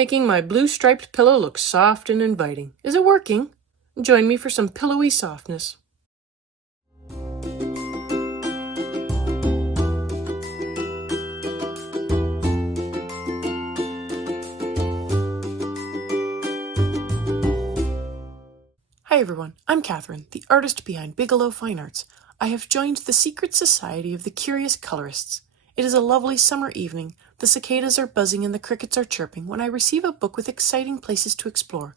making my blue striped pillow look soft and inviting. Is it working? Join me for some pillowy softness. Hi everyone, I'm Catherine, the artist behind Bigelow Fine Arts. I have joined the secret society of the curious colorists. It is a lovely summer evening, the cicadas are buzzing and the crickets are chirping when I receive a book with exciting places to explore.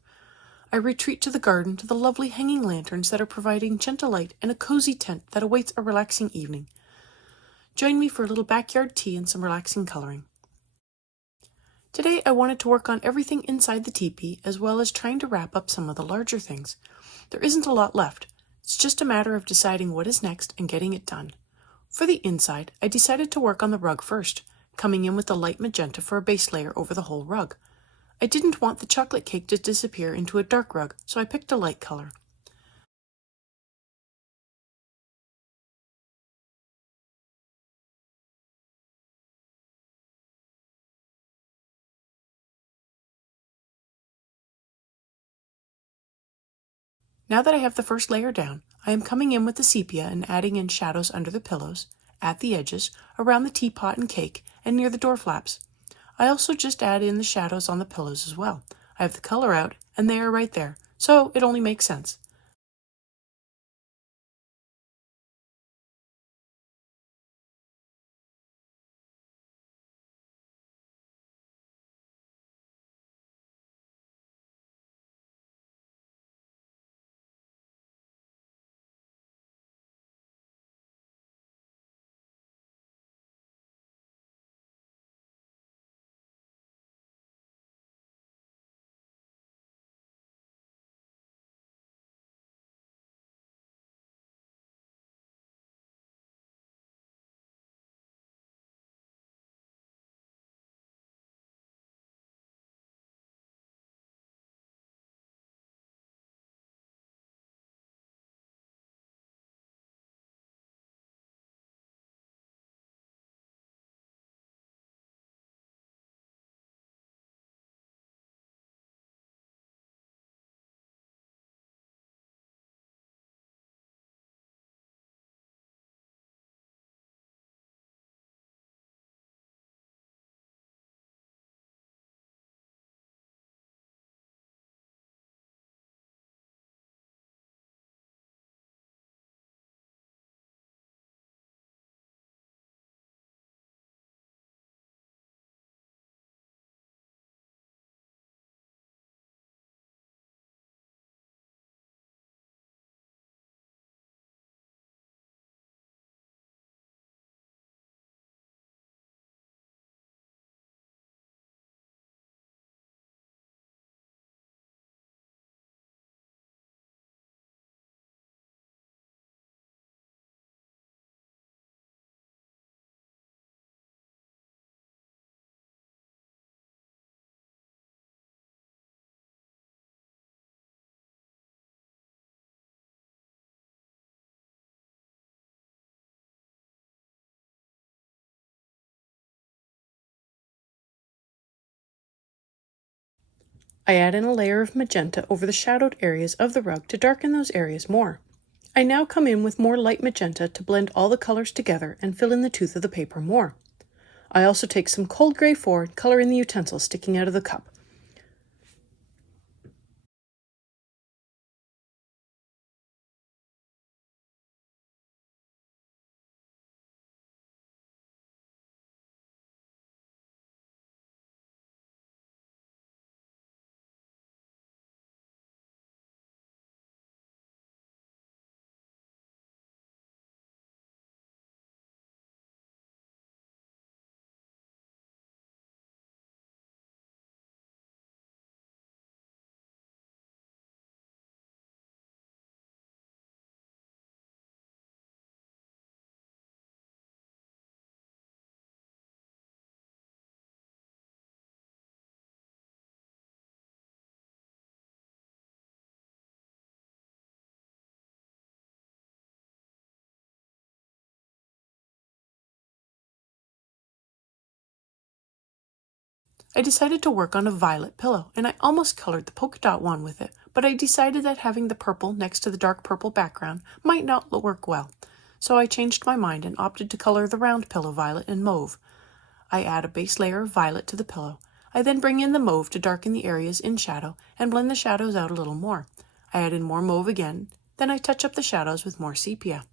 I retreat to the garden to the lovely hanging lanterns that are providing gentle light and a cozy tent that awaits a relaxing evening. Join me for a little backyard tea and some relaxing coloring. Today I wanted to work on everything inside the teepee as well as trying to wrap up some of the larger things. There isn't a lot left. It's just a matter of deciding what is next and getting it done. For the inside, I decided to work on the rug first, coming in with the light magenta for a base layer over the whole rug. I didn't want the chocolate cake to disappear into a dark rug, so I picked a light color. Now that I have the first layer down, I am coming in with the sepia and adding in shadows under the pillows, at the edges, around the teapot and cake, and near the door flaps. I also just add in the shadows on the pillows as well. I have the color out, and they are right there, so it only makes sense. I add in a layer of magenta over the shadowed areas of the rug to darken those areas more. I now come in with more light magenta to blend all the colors together and fill in the tooth of the paper more. I also take some cold gray 4 and color in the utensils sticking out of the cup. I decided to work on a violet pillow, and I almost colored the polka dot one with it, but I decided that having the purple next to the dark purple background might not work well, so I changed my mind and opted to color the round pillow violet and mauve. I add a base layer of violet to the pillow. I then bring in the mauve to darken the areas in shadow and blend the shadows out a little more. I add in more mauve again, then I touch up the shadows with more sepia.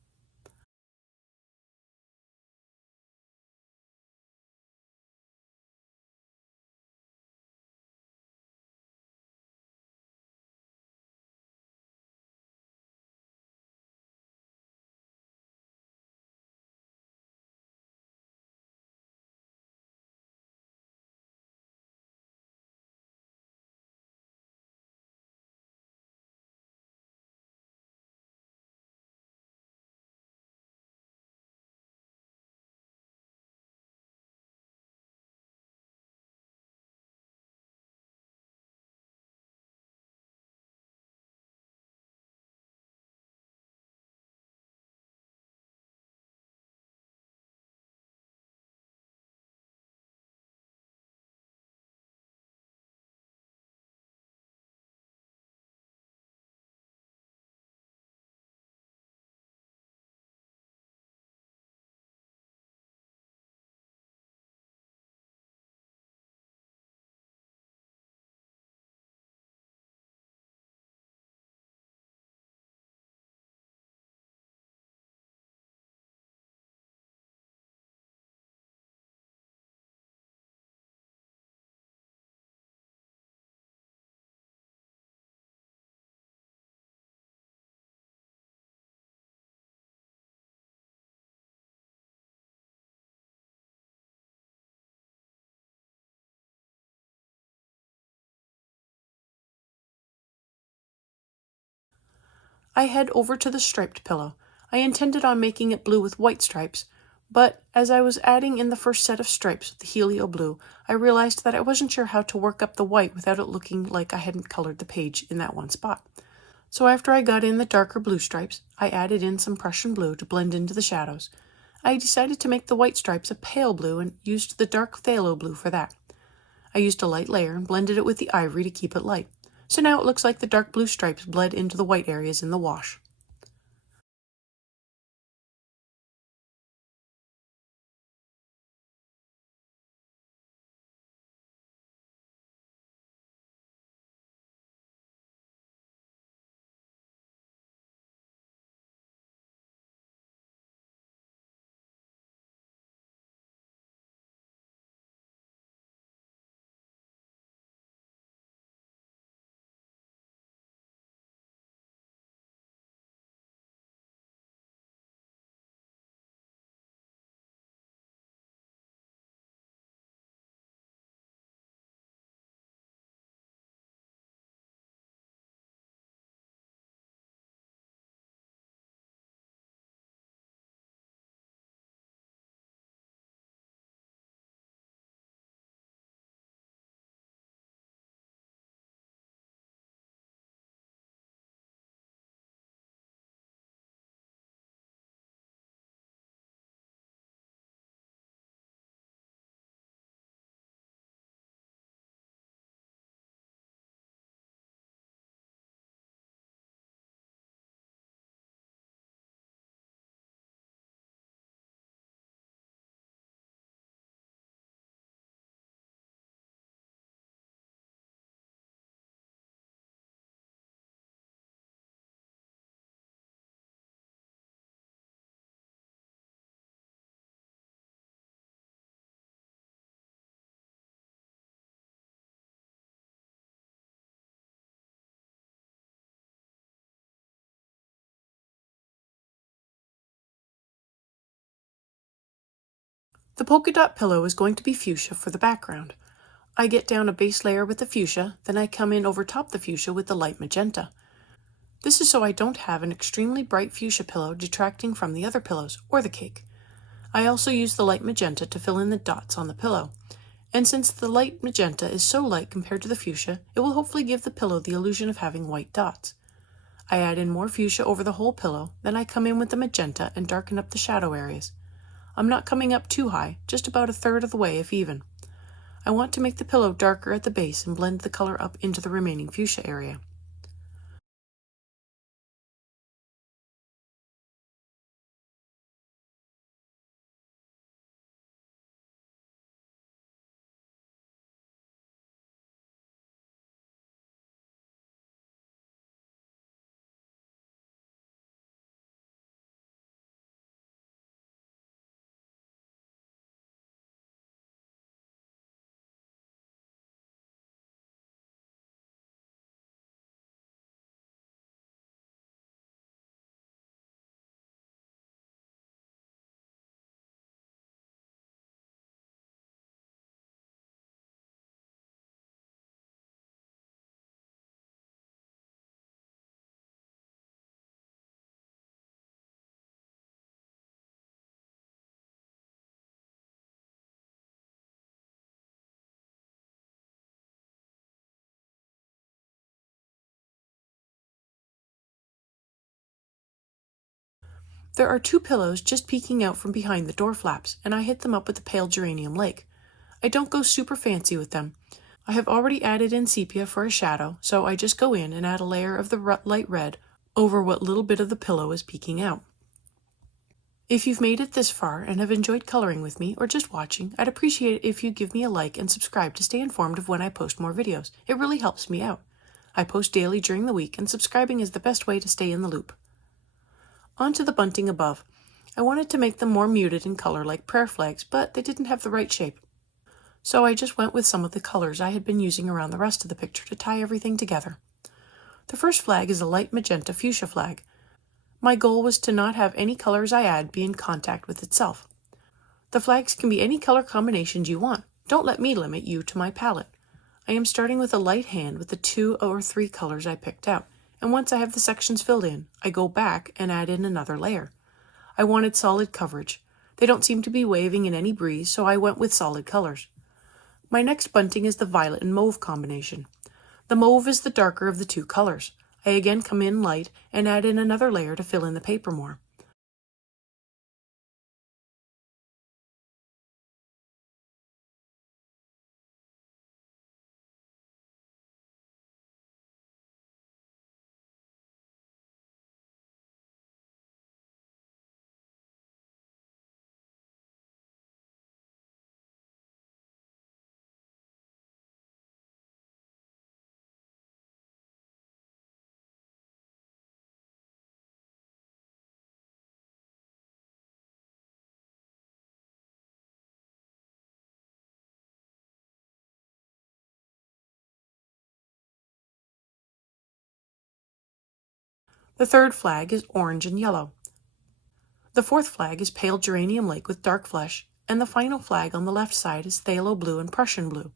I head over to the striped pillow. I intended on making it blue with white stripes, but as I was adding in the first set of stripes with the helio blue, I realized that I wasn't sure how to work up the white without it looking like I hadn't colored the page in that one spot. So after I got in the darker blue stripes, I added in some Prussian blue to blend into the shadows. I decided to make the white stripes a pale blue and used the dark phthalo blue for that. I used a light layer and blended it with the ivory to keep it light. So now it looks like the dark blue stripes bled into the white areas in the wash. The polka dot pillow is going to be fuchsia for the background. I get down a base layer with the fuchsia, then I come in over top the fuchsia with the light magenta. This is so I don't have an extremely bright fuchsia pillow detracting from the other pillows or the cake. I also use the light magenta to fill in the dots on the pillow. And since the light magenta is so light compared to the fuchsia, it will hopefully give the pillow the illusion of having white dots. I add in more fuchsia over the whole pillow, then I come in with the magenta and darken up the shadow areas. I'm not coming up too high, just about a third of the way if even. I want to make the pillow darker at the base and blend the color up into the remaining fuchsia area. There are two pillows just peeking out from behind the door flaps, and I hit them up with the pale geranium lake. I don't go super fancy with them. I have already added in sepia for a shadow, so I just go in and add a layer of the light red over what little bit of the pillow is peeking out. If you've made it this far and have enjoyed coloring with me or just watching, I'd appreciate it if you give me a like and subscribe to stay informed of when I post more videos. It really helps me out. I post daily during the week, and subscribing is the best way to stay in the loop. On to the bunting above. I wanted to make them more muted in color like prayer flags, but they didn't have the right shape. So I just went with some of the colors I had been using around the rest of the picture to tie everything together. The first flag is a light magenta fuchsia flag. My goal was to not have any colors I add be in contact with itself. The flags can be any color combinations you want. Don't let me limit you to my palette. I am starting with a light hand with the 2 or 3 colors I picked out, and once I have the sections filled in, I go back and add in another layer. I wanted solid coverage. They don't seem to be waving in any breeze, so I went with solid colors. My next bunting is the violet and mauve combination. The mauve is the darker of the two colors. I again come in light and add in another layer to fill in the paper more. The third flag is orange and yellow. The fourth flag is pale geranium lake with dark flesh, and the final flag on the left side is phthalo blue and Prussian blue.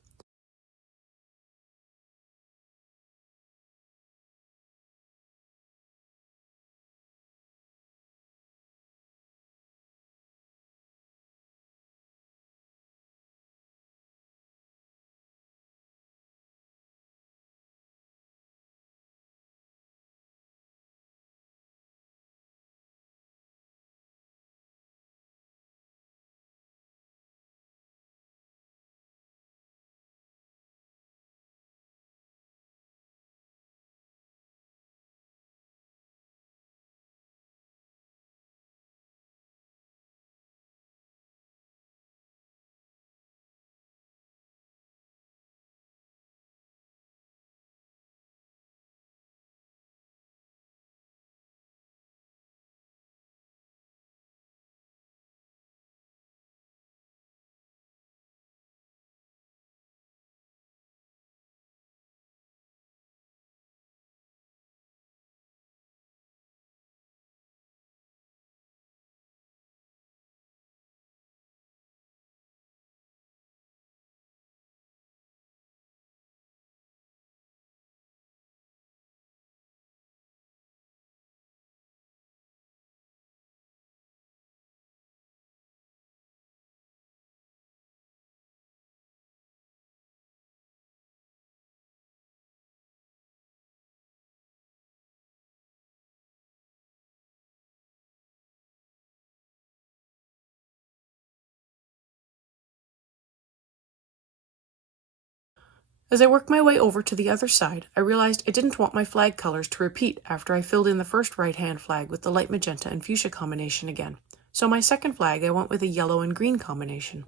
As I worked my way over to the other side, I realized I didn't want my flag colors to repeat after I filled in the first right-hand flag with the light magenta and fuchsia combination again. So my second flag I went with a yellow and green combination.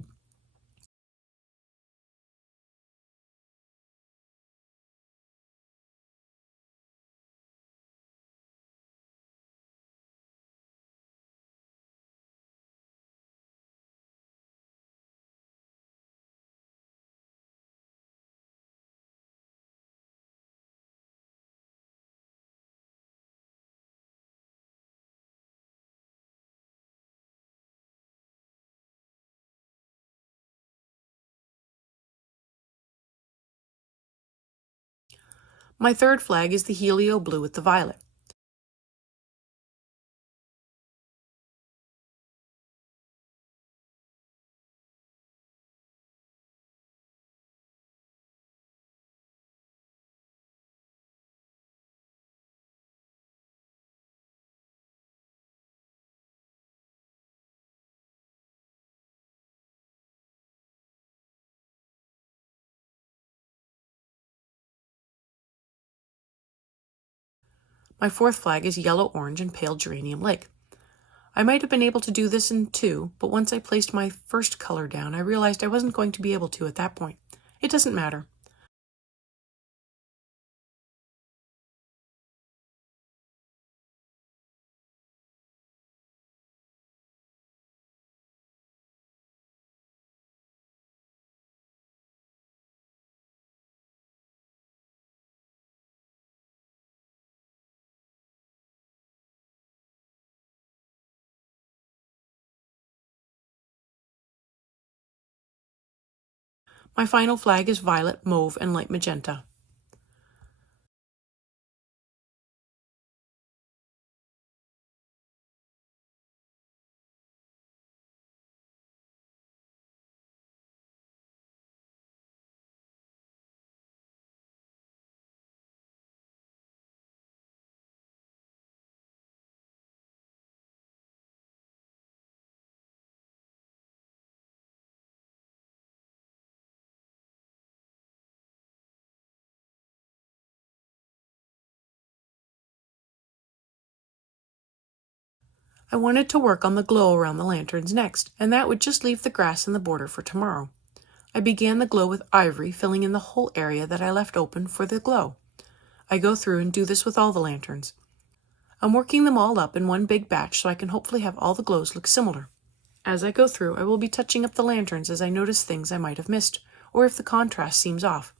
My third flag is the helio blue with the violet. My fourth flag is yellow, orange, and pale geranium lake. I might have been able to do this in two, but once I placed my first color down, I realized I wasn't going to be able to at that point. It doesn't matter. My final flag is violet, mauve, and light magenta. I wanted to work on the glow around the lanterns next, and that would just leave the grass and the border for tomorrow. I began the glow with ivory, filling in the whole area that I left open for the glow. I go through and do this with all the lanterns. I'm working them all up in one big batch so I can hopefully have all the glows look similar. As I go through, I will be touching up the lanterns as I notice things I might have missed, or if the contrast seems off.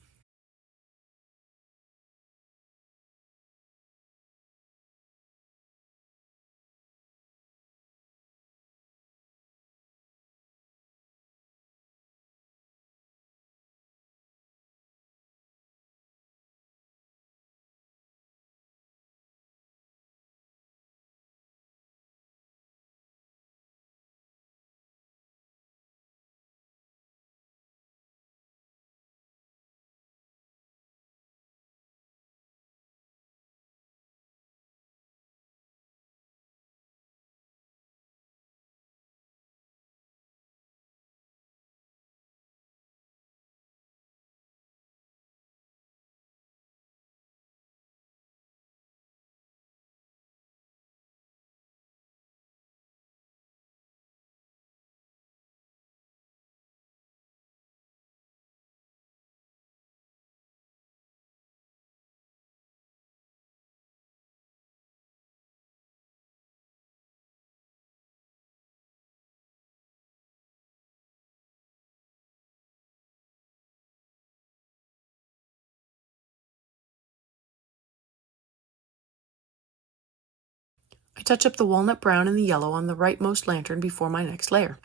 I touch up the walnut brown and the yellow on the rightmost lantern before my next layer.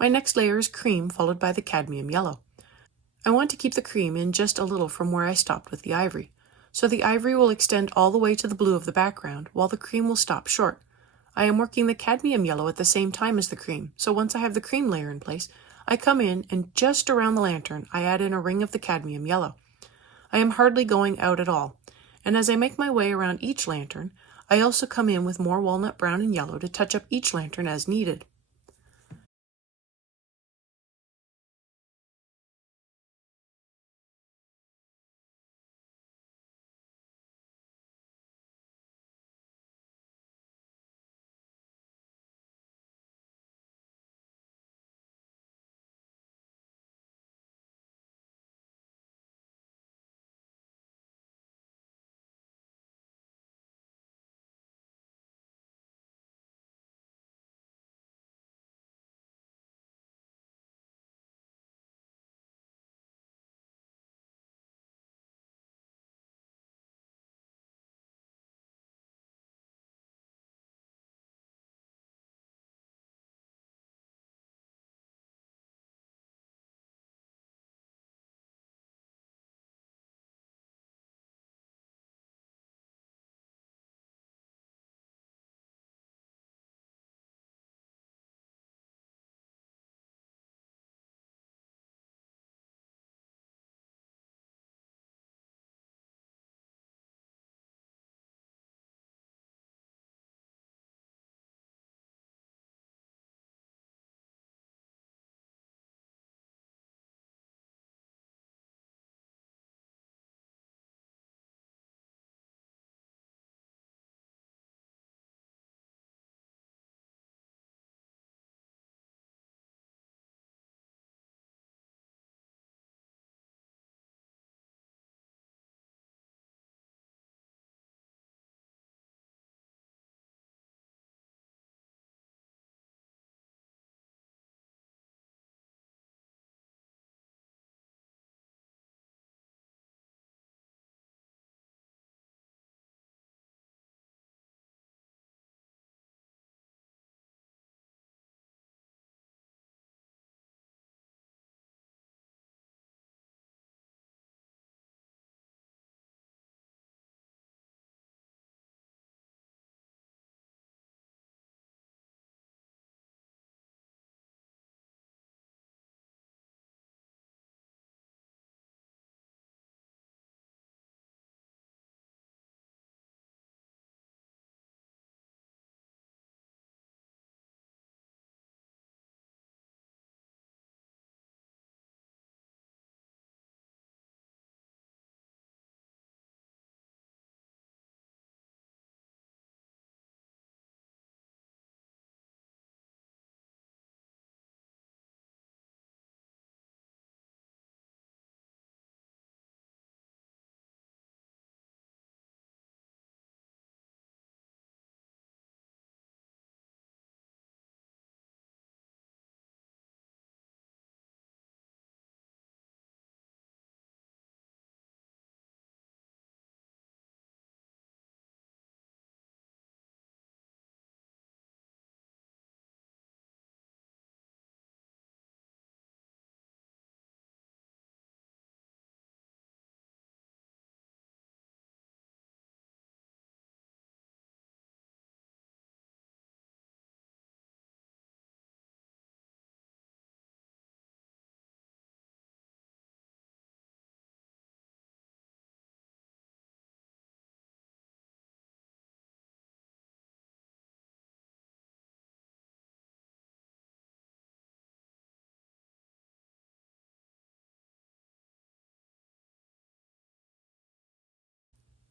My next layer is cream, followed by the cadmium yellow. I want to keep the cream in just a little from where I stopped with the ivory, so the ivory will extend all the way to the blue of the background, while the cream will stop short. I am working the cadmium yellow at the same time as the cream, so once I have the cream layer in place, I come in and just around the lantern I add in a ring of the cadmium yellow. I am hardly going out at all, and as I make my way around each lantern, I also come in with more walnut brown and yellow to touch up each lantern as needed.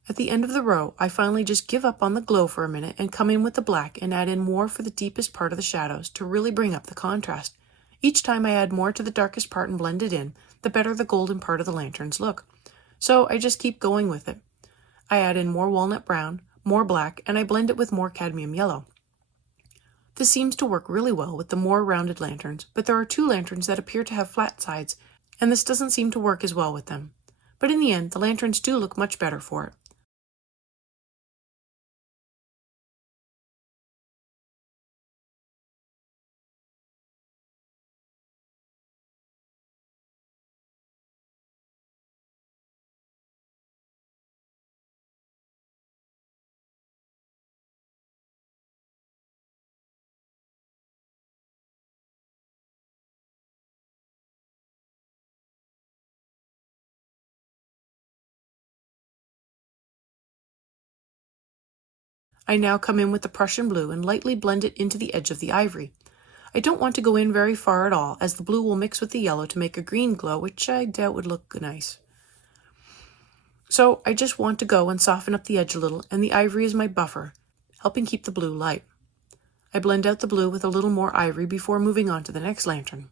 At the end of the row, I finally just give up on the glow for a minute and come in with the black and add in more for the deepest part of the shadows to really bring up the contrast. Each time I add more to the darkest part and blend it in, the better the golden part of the lanterns look. So I just keep going with it. I add in more walnut brown, more black, and I blend it with more cadmium yellow. This seems to work really well with the more rounded lanterns, but there are two lanterns that appear to have flat sides, and this doesn't seem to work as well with them. But in the end, the lanterns do look much better for it. I now come in with the Prussian blue and lightly blend it into the edge of the ivory. I don't want to go in very far at all, as the blue will mix with the yellow to make a green glow, which I doubt would look nice. So I just want to go and soften up the edge a little, and the ivory is my buffer, helping keep the blue light. I blend out the blue with a little more ivory before moving on to the next lantern.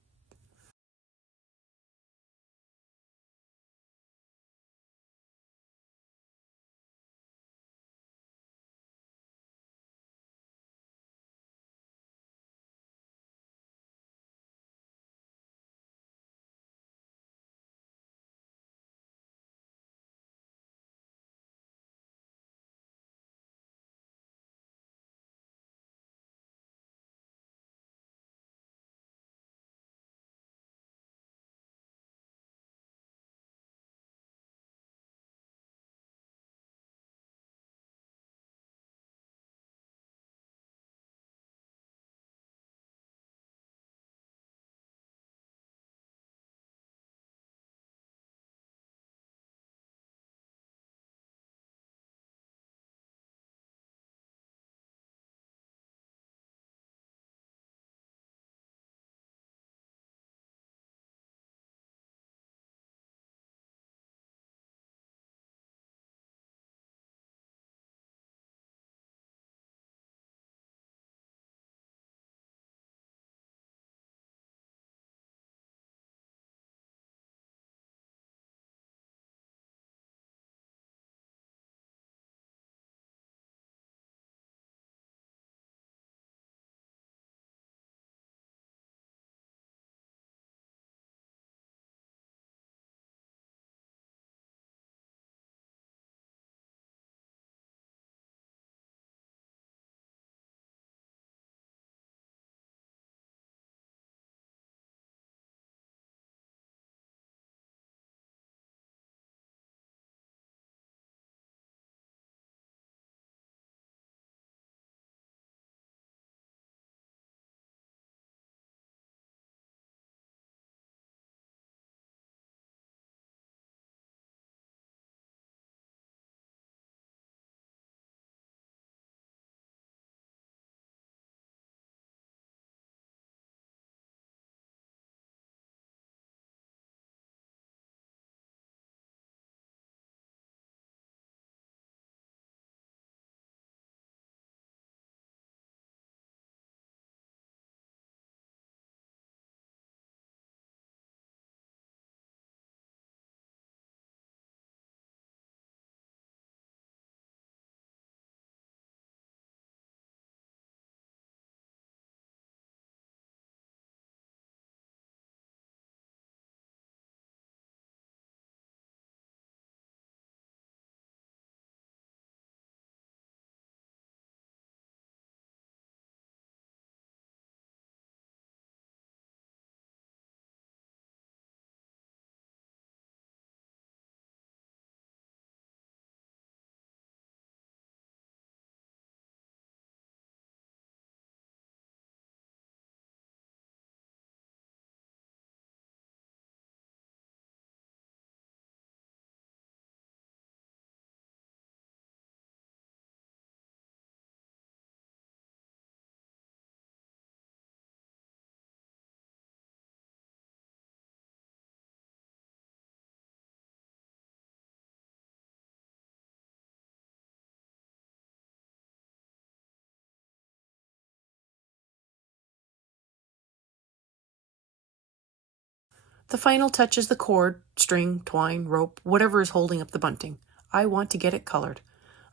The final touch is the cord, string, twine, rope, whatever is holding up the bunting. I want to get it colored.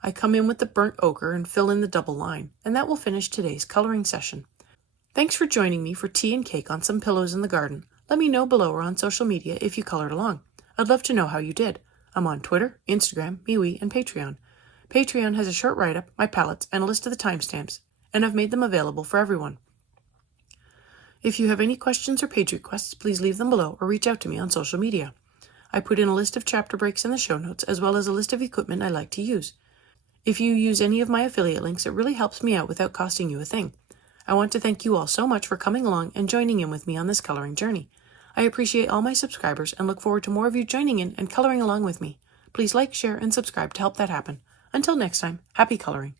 I come in with the burnt ochre and fill in the double line, and that will finish today's coloring session. Thanks for joining me for tea and cake on some pillows in the garden. Let me know below or on social media if you colored along. I'd love to know how you did. I'm on Twitter, Instagram, MeWe, and Patreon. Patreon has a short write-up, my palettes, and a list of the timestamps, and I've made them available for everyone. If you have any questions or page requests, please leave them below or reach out to me on social media. I put in a list of chapter breaks in the show notes, as well as a list of equipment I like to use. If you use any of my affiliate links, it really helps me out without costing you a thing. I want to thank you all so much for coming along and joining in with me on this coloring journey. I appreciate all my subscribers and look forward to more of you joining in and coloring along with me. Please like, share, and subscribe to help that happen. Until next time, happy coloring.